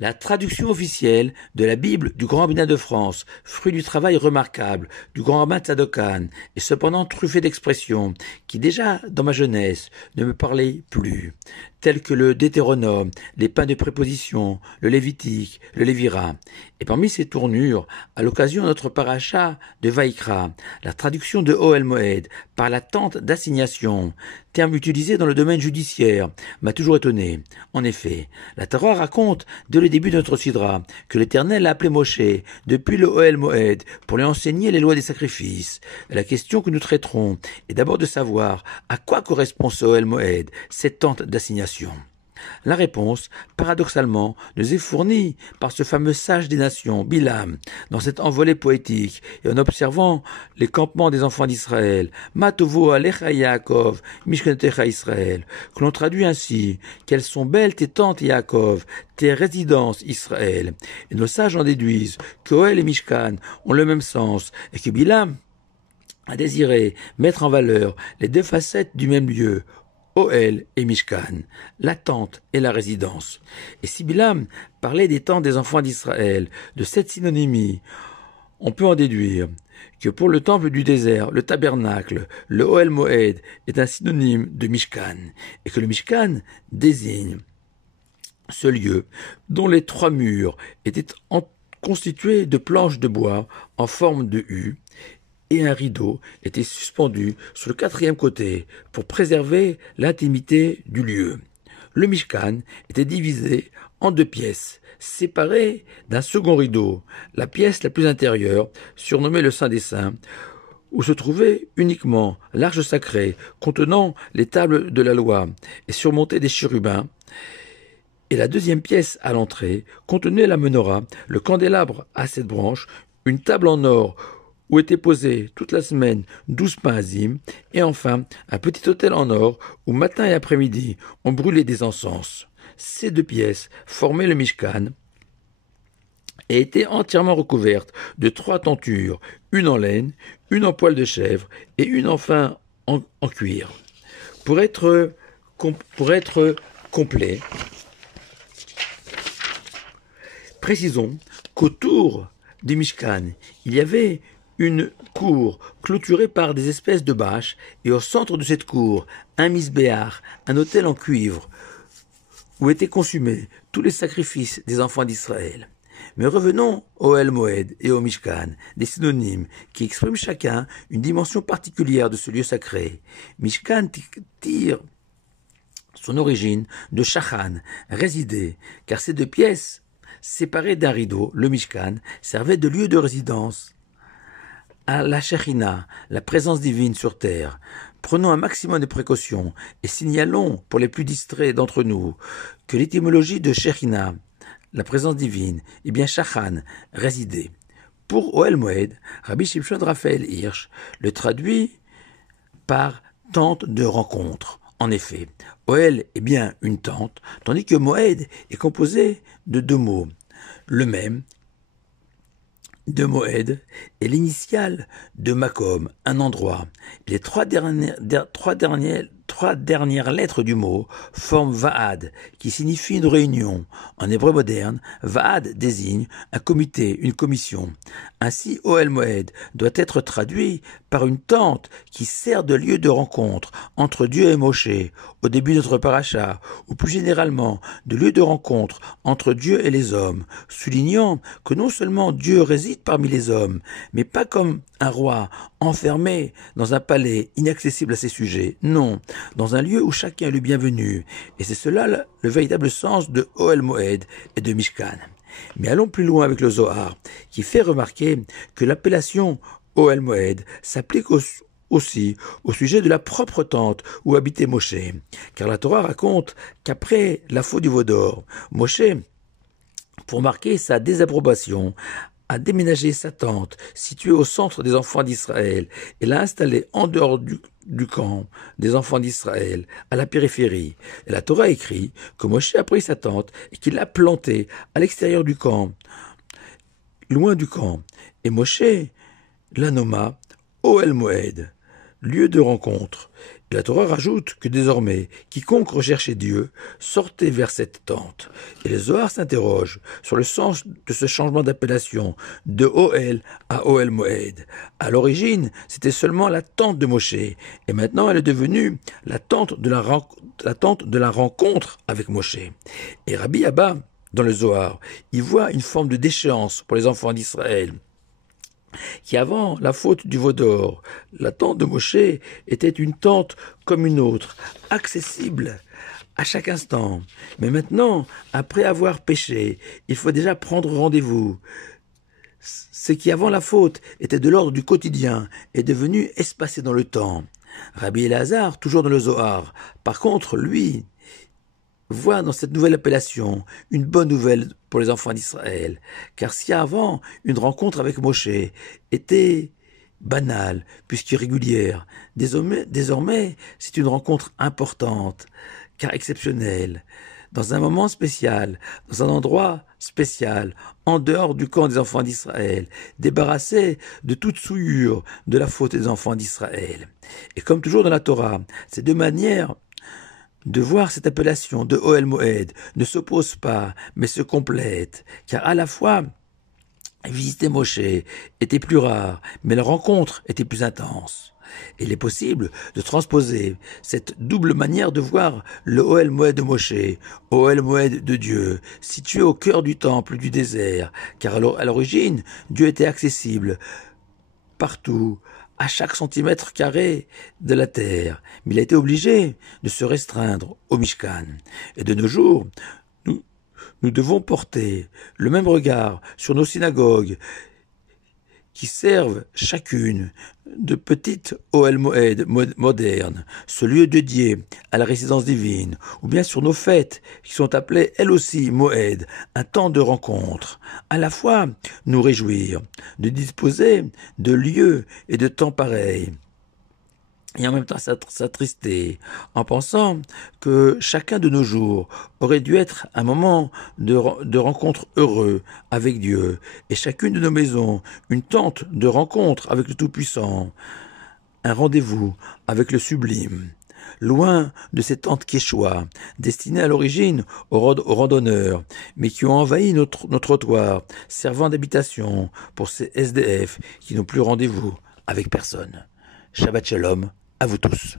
La traduction officielle de la Bible du Grand rabbinat de France, fruit du travail remarquable du grand rabbin Tzadok-Kahn, est cependant truffée d'expressions qui déjà, dans ma jeunesse, ne me parlaient plus, telles que le Deutéronome, les pains de préposition, le Lévitique, le Lévira. Et parmi ces tournures, à l'occasion de notre paracha de Vaïkra, la traduction de Ohel Moed par la tente d'assignation, terme utilisé dans le domaine judiciaire, m'a toujours étonné. En effet, la Torah raconte dès le début de notre Sidra que l'Éternel a appelé Moshe depuis le Ohel Moed pour lui enseigner les lois des sacrifices. La question que nous traiterons est d'abord de savoir à quoi correspond ce Ohel Moed, cette tente d'assignation. La réponse, paradoxalement, nous est fournie par ce fameux sage des nations, Bilam, dans cette envolée poétique, et en observant les campements des enfants d'Israël, Matovo alecha Yaakov, Mishkanetecha Israël, que l'on traduit ainsi, quelles sont belles tes tentes Yaakov, tes résidences Israël. Et nos sages en déduisent que Ohel et Mishkan ont le même sens, et que Bilam a désiré mettre en valeur les deux facettes du même lieu, Ohel et Mishkan, la tente et la résidence. Et si Bilam parlait des tentes des enfants d'Israël, de cette synonymie, on peut en déduire que pour le temple du désert, le tabernacle, le Ohel Moed est un synonyme de Mishkan, et que le Mishkan désigne ce lieu dont les trois murs étaient constitués de planches de bois en forme de U, et un rideau était suspendu sur le quatrième côté pour préserver l'intimité du lieu. Le Mishkan était divisé en deux pièces, séparées d'un second rideau, la pièce la plus intérieure, surnommée le Saint des Saints, où se trouvait uniquement l'arche sacrée contenant les tables de la loi et surmontée des chérubins, et la deuxième pièce à l'entrée contenait la menorah, le candélabre à 7 branches, une table en or où étaient posés toute la semaine 12 pains azim, et enfin un petit autel en or où matin et après-midi on brûlait des encens. Ces deux pièces formaient le Mishkan et étaient entièrement recouvertes de 3 tentures, une en laine, une en poil de chèvre et une enfin en cuir. Pour être complet, précisons qu'autour du Mishkan, il y avait une cour clôturée par des espèces de bâches, et au centre de cette cour, un misbéach, un autel en cuivre, où étaient consumés tous les sacrifices des enfants d'Israël. Mais revenons au Ohel Moed et au Mishkan, des synonymes qui expriment chacun une dimension particulière de ce lieu sacré. Mishkan tire son origine de Shachan, résider, car ces deux pièces, séparées d'un rideau, le Mishkan, servaient de lieu de résidence à la Shekhinah, la présence divine sur terre. Prenons un maximum de précautions et signalons pour les plus distraits d'entre nous que l'étymologie de Shekhinah, la présence divine, est bien Shachan, résider. Pour Ohel Moed, Rabbi Shimshon Raphaël Hirsch le traduit par tente de rencontre. En effet, Ohel est bien une tente, tandis que Moed est composé de 2 mots. Le même de Moed est l'initiale de Makom, un endroit. Les trois dernières lettres du mot forment Va'ad, qui signifie une réunion. En hébreu moderne, Va'ad désigne un comité, une commission. Ainsi, Ohel Moed doit être traduit par une tente qui sert de lieu de rencontre entre Dieu et Moshe, au début de notre paracha, ou plus généralement de lieu de rencontre entre Dieu et les hommes, soulignant que non seulement Dieu réside parmi les hommes, mais pas comme un roi enfermé dans un palais inaccessible à ses sujets, non, dans un lieu où chacun est le bienvenu, et c'est cela le véritable sens de Ohel Moed et de Mishkan. Mais allons plus loin avec le Zohar, qui fait remarquer que l'appellation Ohel Moed s'applique aussi au sujet de la propre tente où habitait Moshe, car la Torah raconte qu'après la faute du veau d'or, Moshe, pour marquer sa désapprobation, a déménagé sa tente située au centre des enfants d'Israël et l'a installée en dehors du camp des enfants d'Israël, à la périphérie. Et la Torah écrit que Moshe a pris sa tente et qu'il l'a plantée à l'extérieur du camp, loin du camp. Et Moshe la nomma Ohel Moed, lieu de rencontre. Et la Torah rajoute que désormais, quiconque recherchait Dieu sortait vers cette tente. Et le Zohar s'interroge sur le sens de ce changement d'appellation de Ohel à Ohel Moed. À l'origine, c'était seulement la tente de Moshe, et maintenant elle est devenue la tente de la rencontre avec Moshe. Et Rabbi Abba, dans le Zohar, il voit une forme de déchéance pour les enfants d'Israël, qui avant la faute du veau d'or, la tente de Moshe était une tente comme une autre, accessible à chaque instant. Mais maintenant, après avoir péché, il faut déjà prendre rendez-vous. Ce qui avant la faute était de l'ordre du quotidien est devenu espacé dans le temps. Rabbi Elazar, toujours dans le Zohar, par contre, lui, voit dans cette nouvelle appellation une bonne nouvelle pour les enfants d'Israël. Car si avant, une rencontre avec Moshe était banale, puisqu'irrégulière, désormais c'est une rencontre importante, car exceptionnelle, dans un moment spécial, dans un endroit spécial, en dehors du camp des enfants d'Israël, débarrassé de toute souillure de la faute des enfants d'Israël. Et comme toujours dans la Torah, ces deux manières de voir cette appellation de Ohel Moed ne s'oppose pas, mais se complète, car à la fois, visiter Moshe était plus rare, mais la rencontre était plus intense. Et il est possible de transposer cette double manière de voir le Ohel Moed de Moshe, Ohel Moed de Dieu, situé au cœur du temple du désert, car à l'origine, Dieu était accessible partout, à chaque centimètre carré de la terre. Mais il a été obligé de se restreindre au Mishkan. Et de nos jours, nous devons porter le même regard sur nos synagogues qui servent chacune de petites Ohel Moed modernes, ce lieu dédié à la résidence divine, ou bien sur nos fêtes qui sont appelées elles aussi Moed, un temps de rencontre. À la fois nous réjouir de disposer de lieux et de temps pareils, et en même temps s'attrister en pensant que chacun de nos jours aurait dû être un moment de rencontre heureux avec Dieu, et chacune de nos maisons une tente de rencontre avec le Tout-Puissant, un rendez-vous avec le sublime, loin de ces tentes quechua, destinées à l'origine aux randonneurs, mais qui ont envahi nos trottoirs, servant d'habitation pour ces SDF qui n'ont plus rendez-vous avec personne. Shabbat Shalom à vous tous.